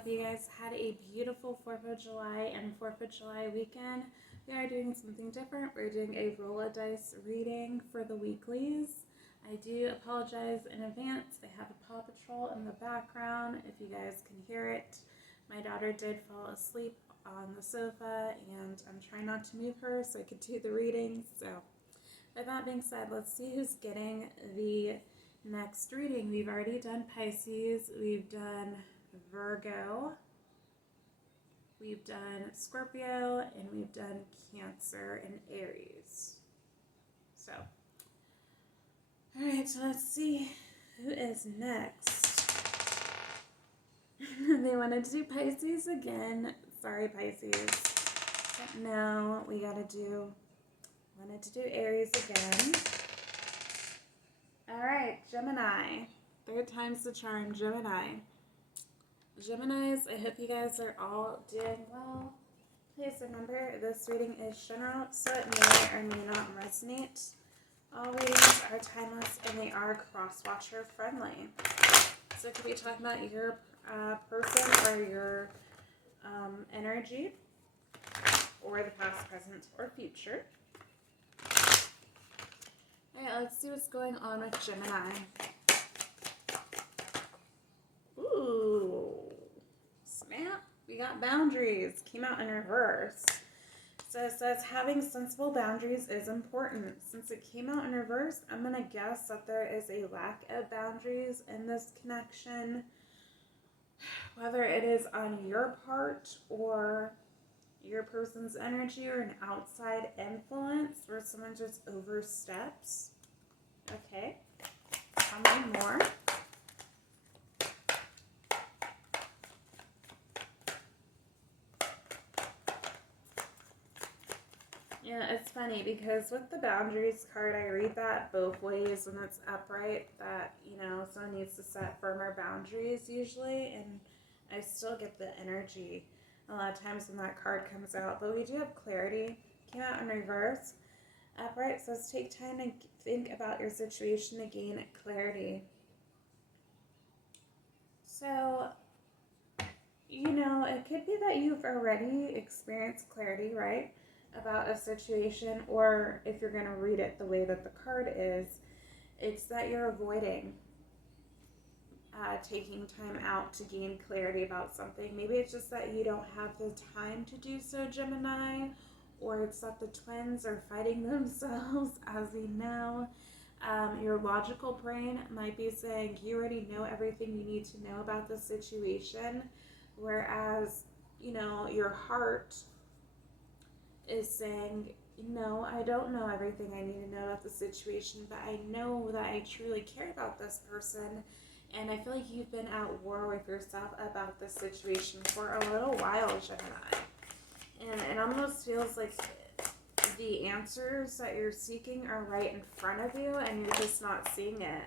hope you guys had a beautiful 4th of July and 4th of July weekend. We are doing something different. We're doing a roll of dice reading for the weeklies. I do apologize in advance. I have a Paw Patrol in the background if you guys can hear it. My daughter did fall asleep on the sofa and I'm trying not to move her so I could do the reading. So with that being said, let's see who's getting the next reading. We've already done Pisces, we've done Virgo, we've done Scorpio, and we've done Cancer and Aries. So, alright, so let's see who is next. They wanted to do Pisces again. Sorry, Pisces. But now we wanted to do Aries again. Alright, Gemini. 3rd time's the charm, Gemini. Geminis, I hope you guys are all doing well. Please remember, this reading is general, so it may or may not resonate. All readings are timeless and they are cross-watcher friendly. So it could be talking about your person or your energy, or the past, present, or future. Alright, let's see what's going on with Gemini. Ooh, snap. We got boundaries. Came out in reverse. So it says having sensible boundaries is important. Since it came out in reverse, I'm going to guess that there is a lack of boundaries in this connection. Whether it is on your part or your person's energy or an outside influence where someone just oversteps. Okay. Tell me more. Yeah, it's funny because with the boundaries card, I read that both ways when it's upright that, someone needs to set firmer boundaries usually, and I still get the energy a lot of times when that card comes out. But we do have clarity. Came out in reverse. Upright says take time to think about your situation to gain clarity. So, it could be that you've already experienced clarity, right, about a situation, or if you're going to read it the way that the card is, it's that you're avoiding taking time out to gain clarity about something. Maybe it's just that you don't have the time to do so, Gemini, or it's that the twins are fighting themselves, as we know. Your logical brain might be saying you already know everything you need to know about the situation, whereas, your heart is saying, no, I don't know everything I need to know about the situation, but I know that I truly care about this person, and I feel like you've been at war with yourself about this situation for a little while, Gemini. And it almost feels like the answers that you're seeking are right in front of you, and you're just not seeing it.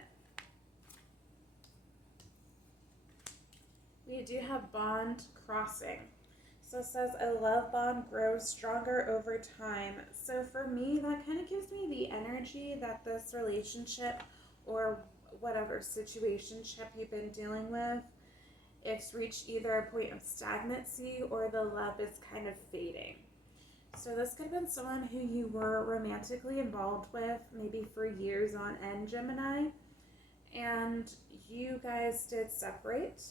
We do have bond crossing. So it says a love bond grows stronger over time. So for me, that kind of gives me the energy that this relationship or whatever situationship you've been dealing with, it's reached either a point of stagnancy or the love is kind of fading. So this could have been someone who you were romantically involved with, maybe for years on end, Gemini, and you guys did separate.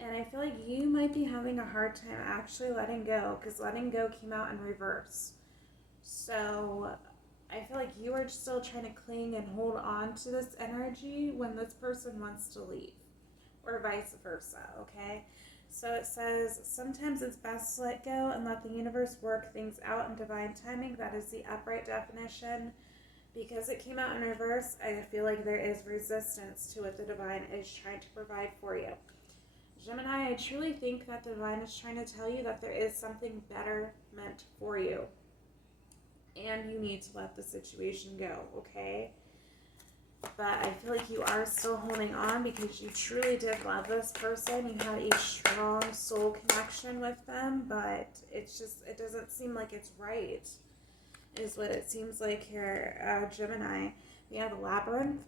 And I feel like you might be having a hard time actually letting go, because letting go came out in reverse. So I feel like you are still trying to cling and hold on to this energy when this person wants to leave, or vice versa, okay? So it says, sometimes it's best to let go and let the universe work things out in divine timing. That is the upright definition. Because it came out in reverse, I feel like there is resistance to what the divine is trying to provide for you. Gemini, I truly think that the divine is trying to tell you that there is something better meant for you. And you need to let the situation go, okay? But I feel like you are still holding on because you truly did love this person. You had a strong soul connection with them, but it doesn't seem like it's right, is what it seems like here, Gemini. We have a labyrinth.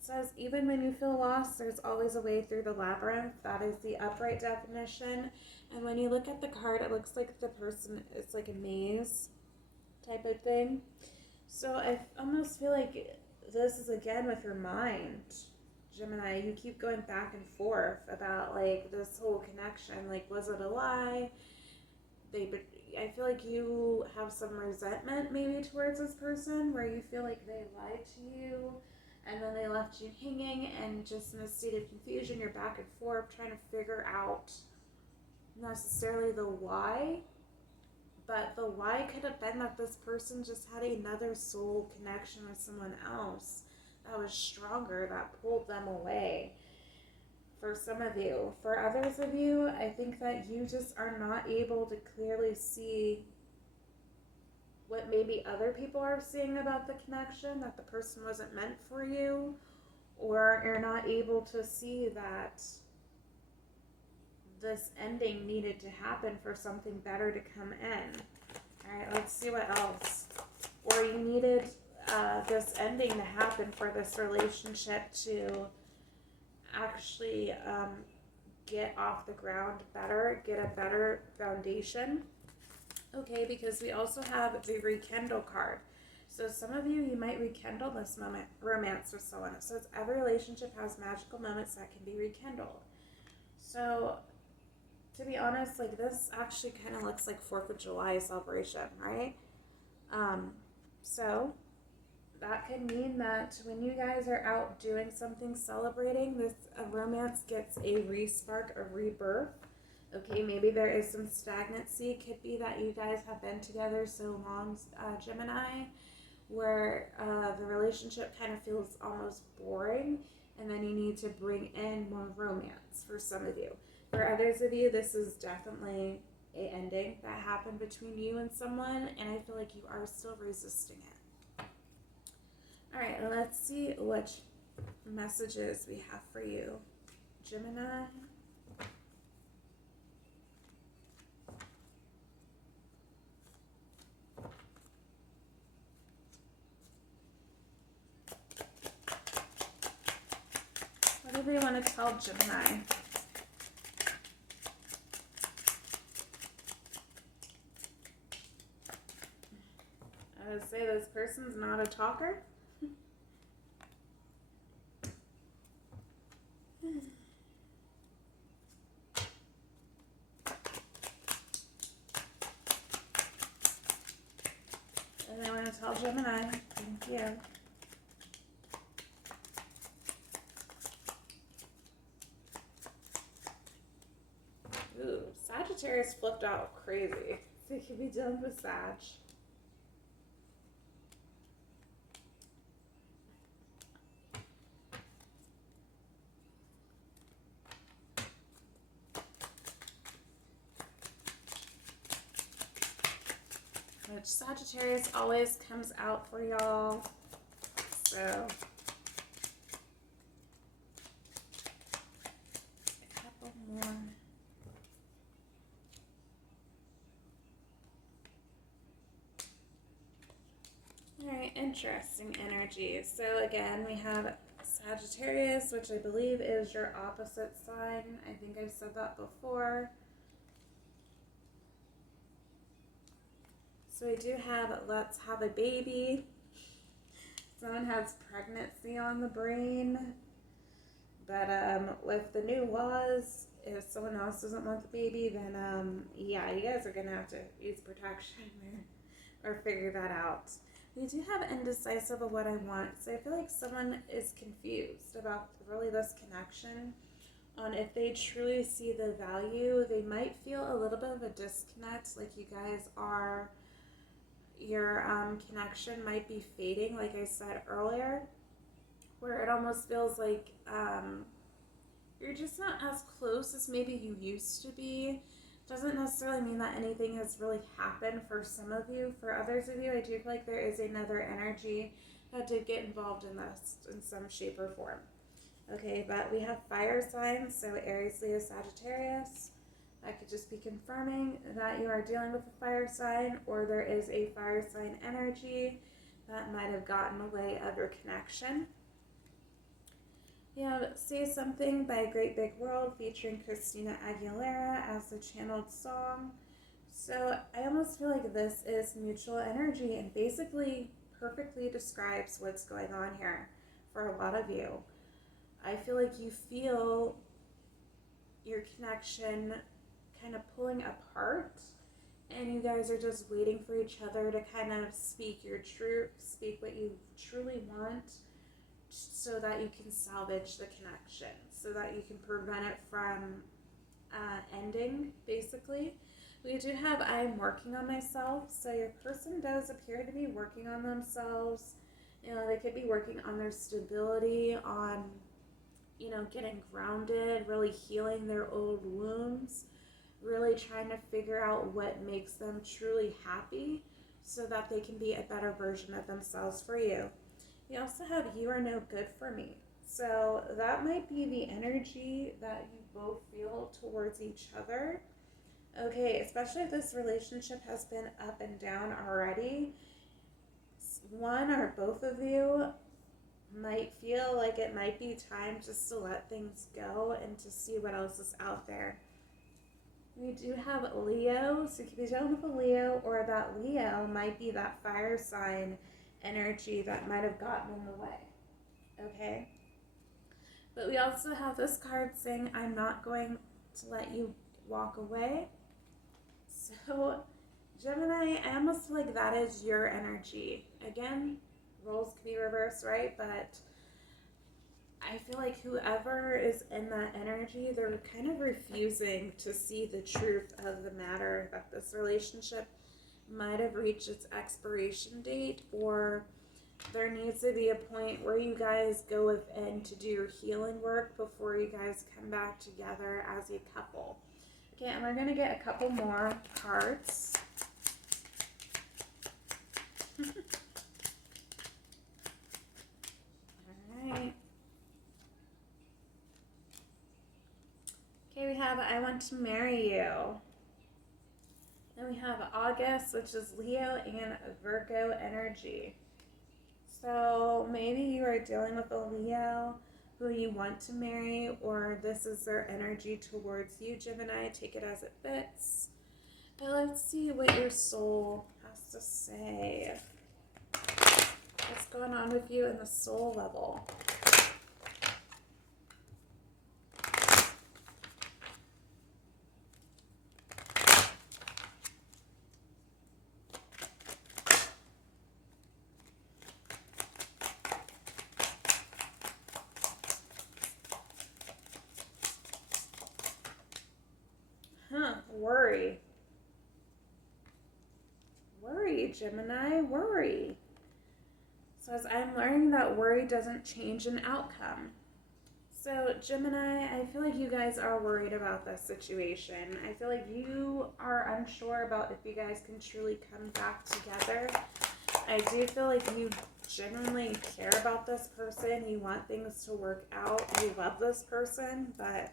says, even when you feel lost, there's always a way through the labyrinth. That is the upright definition. And when you look at the card, it looks like the person, it's like a maze type of thing. So I almost feel like this is again with your mind, Gemini. You keep going back and forth about like this whole connection. Like, was it a lie? I feel like you have some resentment maybe towards this person where you feel like they lied to you and then they left you hanging, and just in a state of confusion, you're back and forth trying to figure out necessarily the why, but the why could have been that this person just had another soul connection with someone else that was stronger, that pulled them away. For some of you. For others of you, I think that you just are not able to clearly see what maybe other people are seeing about the connection, that the person wasn't meant for you, or you're not able to see that this ending needed to happen for something better to come in. All right, let's see what else. Or you needed this ending to happen for this relationship to actually get off the ground better, get a better foundation. Okay, because we also have the rekindle card. So some of you might rekindle this moment, romance with someone. So it's every relationship has magical moments that can be rekindled. So to be honest, like this actually kind of looks like 4th of July celebration, right? So that can mean that when you guys are out doing something, celebrating, this romance gets a respark, a rebirth. Okay, maybe there is some stagnancy. Could be that you guys have been together so long, Gemini, where the relationship kind of feels almost boring, and then you need to bring in more romance for some of you. For others of you, this is definitely an ending that happened between you and someone, and I feel like you are still resisting it. All right, let's see which messages we have for you, Gemini. What do they want to tell Gemini? I would say this person's not a talker. And I want to tell Gemini, thank you. Ooh, Sagittarius flipped out crazy. So you could be dealing with Sag. Which Sagittarius always comes out for y'all. So a couple more. Alright, interesting energy. So again, we have Sagittarius, which I believe is your opposite sign. I think I've said that before. So we do have let's have a baby. Someone has pregnancy on the brain. But with the new laws, if someone else doesn't want the baby, then yeah, you guys are going to have to use protection or figure that out. We do have indecisive of what I want. So I feel like someone is confused about really this connection. On if they truly see the value, they might feel a little bit of a disconnect, like you guys are, your connection might be fading, like I said earlier, where it almost feels like you're just not as close as maybe you used to be. Doesn't necessarily mean that anything has really happened for some of you. For others of you, I do feel like there is another energy that did get involved in this in some shape or form. Okay, but we have fire signs, so Aries, Leo, Sagittarius. That could just be confirming that you are dealing with a fire sign, or there is a fire sign energy that might have gotten in the way of your connection. We have Say Something by Great Big World featuring Christina Aguilera as the channeled song. So I almost feel like this is mutual energy and basically perfectly describes what's going on here for a lot of you. I feel like you feel your connection kind of pulling apart, and you guys are just waiting for each other to kind of speak your truth, speak what you truly want, so that you can salvage the connection, so that you can prevent it from ending, basically. We do have I'm working on myself, so your person does appear to be working on themselves. You know, they could be working on their stability, on, you know, getting grounded, really healing their old wounds, really trying to figure out what makes them truly happy so that they can be a better version of themselves for you. You also have You Are No Good For Me. So that might be the energy that you both feel towards each other. Okay, especially if this relationship has been up and down already, one or both of you might feel like it might be time just to let things go and to see what else is out there. We do have Leo, so you could be dealing with a Leo, or that Leo might be that fire sign energy that might have gotten in the way. Okay? But we also have this card saying, I'm not going to let you walk away. So, Gemini, I almost feel like that is your energy. Again, roles can be reversed, right? But I feel like whoever is in that energy, they're kind of refusing to see the truth of the matter, that this relationship might have reached its expiration date, or there needs to be a point where you guys go within to do your healing work before you guys come back together as a couple. Okay, and we're going to get a couple more cards. Alright. Okay, we have I Want to Marry You. Then we have August, which is Leo and Virgo energy. So maybe you are dealing with a Leo who you want to marry, or this is their energy towards you, Gemini. Take it as it fits. But let's see what your soul has to say. What's going on with you in the soul level? Worry. Worry, Gemini, worry. So as I'm learning that worry doesn't change an outcome. So Gemini, I feel like you guys are worried about this situation. I feel like you are unsure about if you guys can truly come back together. I do feel like you genuinely care about this person. You want things to work out. You love this person, but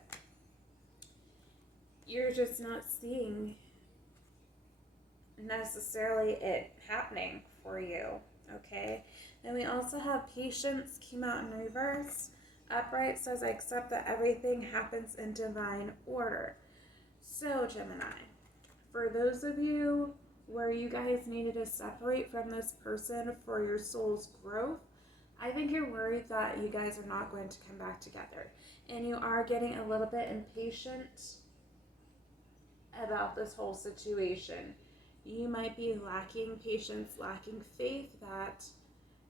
you're just not seeing necessarily it happening for you, okay? And we also have Patience came out in reverse. Upright says, I accept that everything happens in divine order. So, Gemini, for those of you where you guys needed to separate from this person for your soul's growth, I think you're worried that you guys are not going to come back together. And you are getting a little bit impatient about this whole situation. You might be lacking patience, lacking faith that,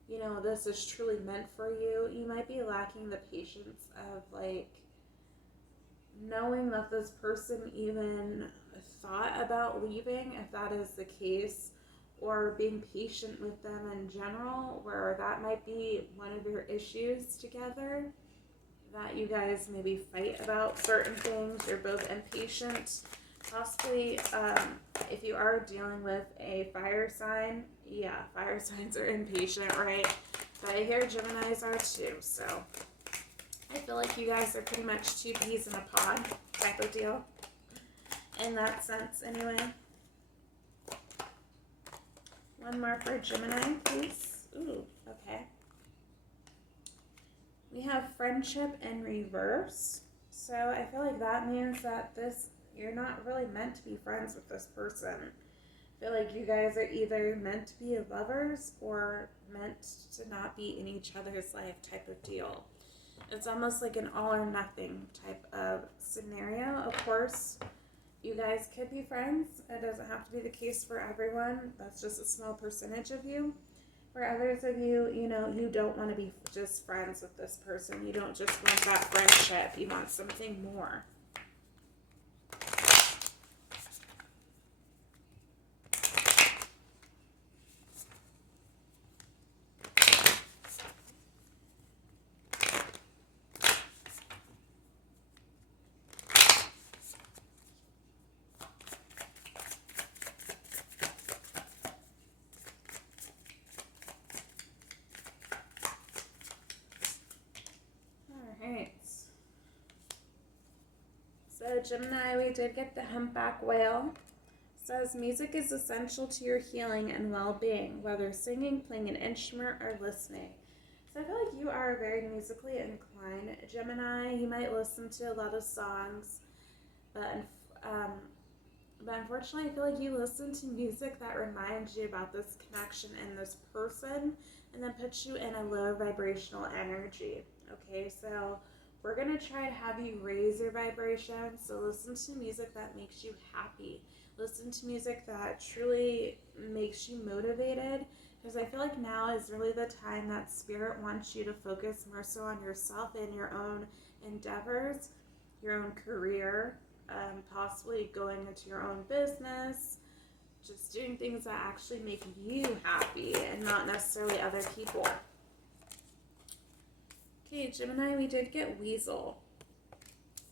you know, this is truly meant for you. You might be lacking the patience of, like, knowing that this person even thought about leaving, if that is the case, or being patient with them in general, where that might be one of your issues together, that you guys maybe fight about certain things. You're both impatient. Possibly, if you are dealing with a fire sign, yeah, fire signs are impatient, right? But I hear Geminis are too, so I feel like you guys are pretty much two peas in a pod type of deal. In that sense, anyway. One more for Gemini, please. Ooh, okay. We have friendship in reverse. So I feel like that means that you're not really meant to be friends with this person. I feel like you guys are either meant to be lovers or meant to not be in each other's life type of deal. It's almost like an all or nothing type of scenario. Of course, you guys could be friends. It doesn't have to be the case for everyone. That's just a small percentage of you. For others of you, you don't want to be just friends with this person. You don't just want that friendship. You want something more. Alright. So Gemini, we did get the humpback whale. It says music is essential to your healing and well-being, whether singing, playing an instrument, or listening. So I feel like you are very musically inclined, Gemini. You might listen to a lot of songs, but unfortunately, I feel like you listen to music that reminds you about this connection and this person, and then puts you in a low vibrational energy. Okay, so we're going to try to have you raise your vibration. So listen to music that makes you happy. Listen to music that truly makes you motivated, because I feel like now is really the time that Spirit wants you to focus more so on yourself and your own endeavors, your own career, possibly going into your own business, just doing things that actually make you happy and not necessarily other people. Okay, Gemini, we did get Weasel.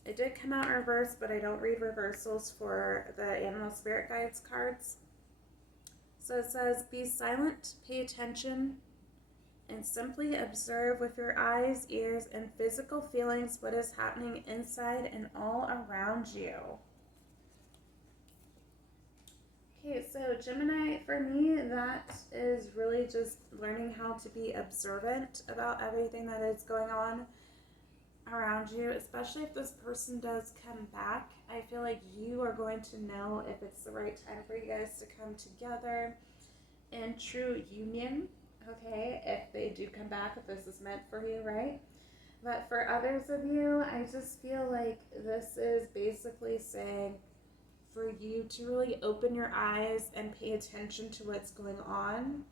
It did come out in reverse, but I don't read reversals for the Animal Spirit Guides cards. So it says, be silent, pay attention, and simply observe with your eyes, ears, and physical feelings what is happening inside and all around you. Okay, so Gemini, for me, that is really just learning how to be observant about everything that is going on around you, especially if this person does come back. I feel like you are going to know if it's the right time for you guys to come together in true union, okay, if they do come back, if this is meant for you, right? But for others of you, I just feel like this is basically saying for you to really open your eyes and pay attention to what's going on.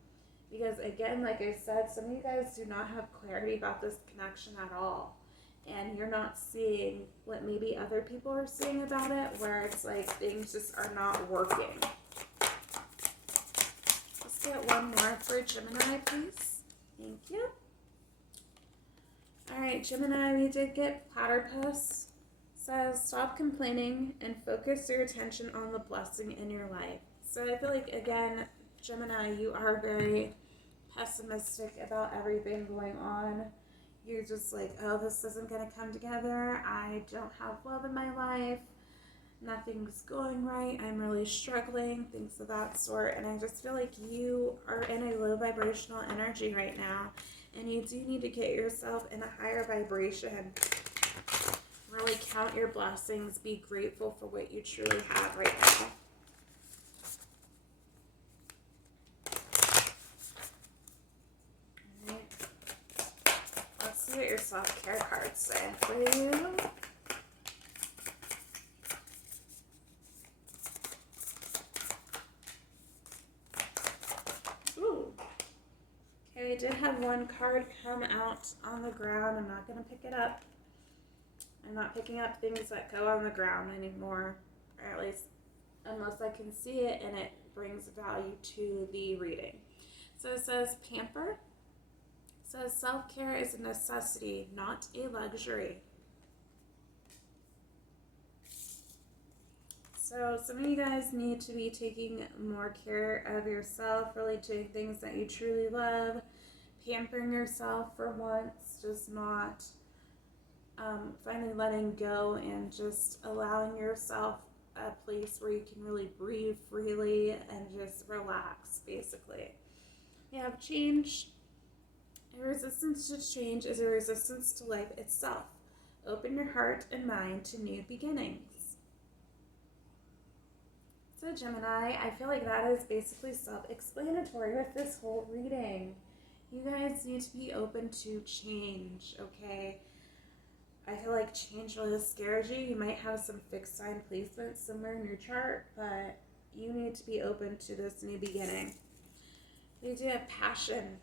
Because again, like I said, some of you guys do not have clarity about this connection at all. And you're not seeing what maybe other people are seeing about it, where it's like things just are not working. Let's get one more for Gemini, please. Thank you. Alright, Gemini, we did get Platypus. Says, stop complaining and focus your attention on the blessing in your life. So I feel like, again, Gemini, you are very pessimistic about everything going on. You're just like, oh, this isn't going to come together. I don't have love in my life. Nothing's going right. I'm really struggling, things of that sort. And I just feel like you are in a low vibrational energy right now. And you do need to get yourself in a higher vibration. Really count your blessings. Be grateful for what you truly have right now. Let's see what your self-care cards say for you. Ooh. Okay, we did have one card come out on the ground. I'm not going to pick it up. I'm not picking up things that go on the ground anymore. Or at least unless I can see it and it brings value to the reading. So it says pamper. It says self-care is a necessity, not a luxury. So some of you guys need to be taking more care of yourself, really doing things that you truly love, pampering yourself for once, just not finally letting go and just allowing yourself a place where you can really breathe freely and just relax, basically. We have change A resistance to change is a resistance to life itself. Open your heart and mind to new beginnings. So Gemini, I feel like that is basically self-explanatory with this whole reading. You guys need to be open to change, okay? I feel like change really scares you. You might have some fixed sign placements somewhere in your chart, but you need to be open to this new beginning. You do have passion.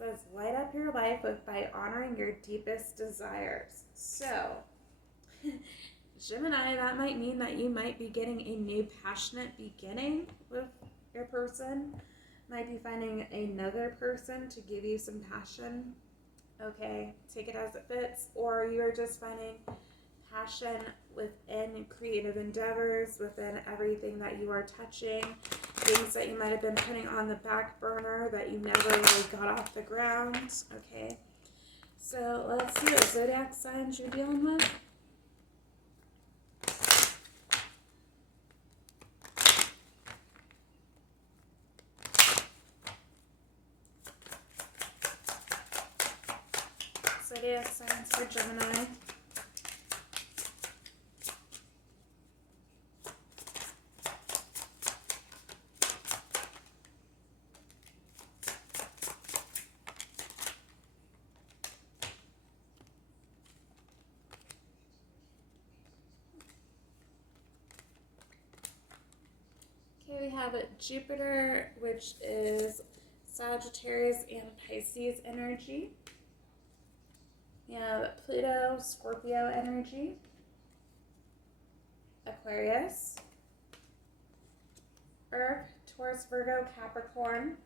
It says, light up your life by honoring your deepest desires. So, Gemini, that might mean that you might be getting a new passionate beginning with your person. Might be finding another person to give you some passion. Okay, take it as it fits. Or you're just finding passion within creative endeavors, within everything that you are touching, things that you might have been putting on the back burner that you never really got off the ground. Okay, so let's see what zodiac signs you're dealing with. Zodiac signs for Gemini. Okay, we have Jupiter, which is Sagittarius and Pisces energy. We have Pluto, Scorpio energy. Aquarius. Earth, Taurus, Virgo, Capricorn.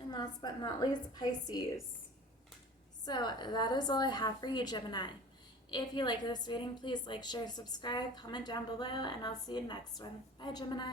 And last but not least, Pisces. So that is all I have for you, Gemini. If you like this reading, please like, share, subscribe, comment down below, and I'll see you next one. Bye, Gemini.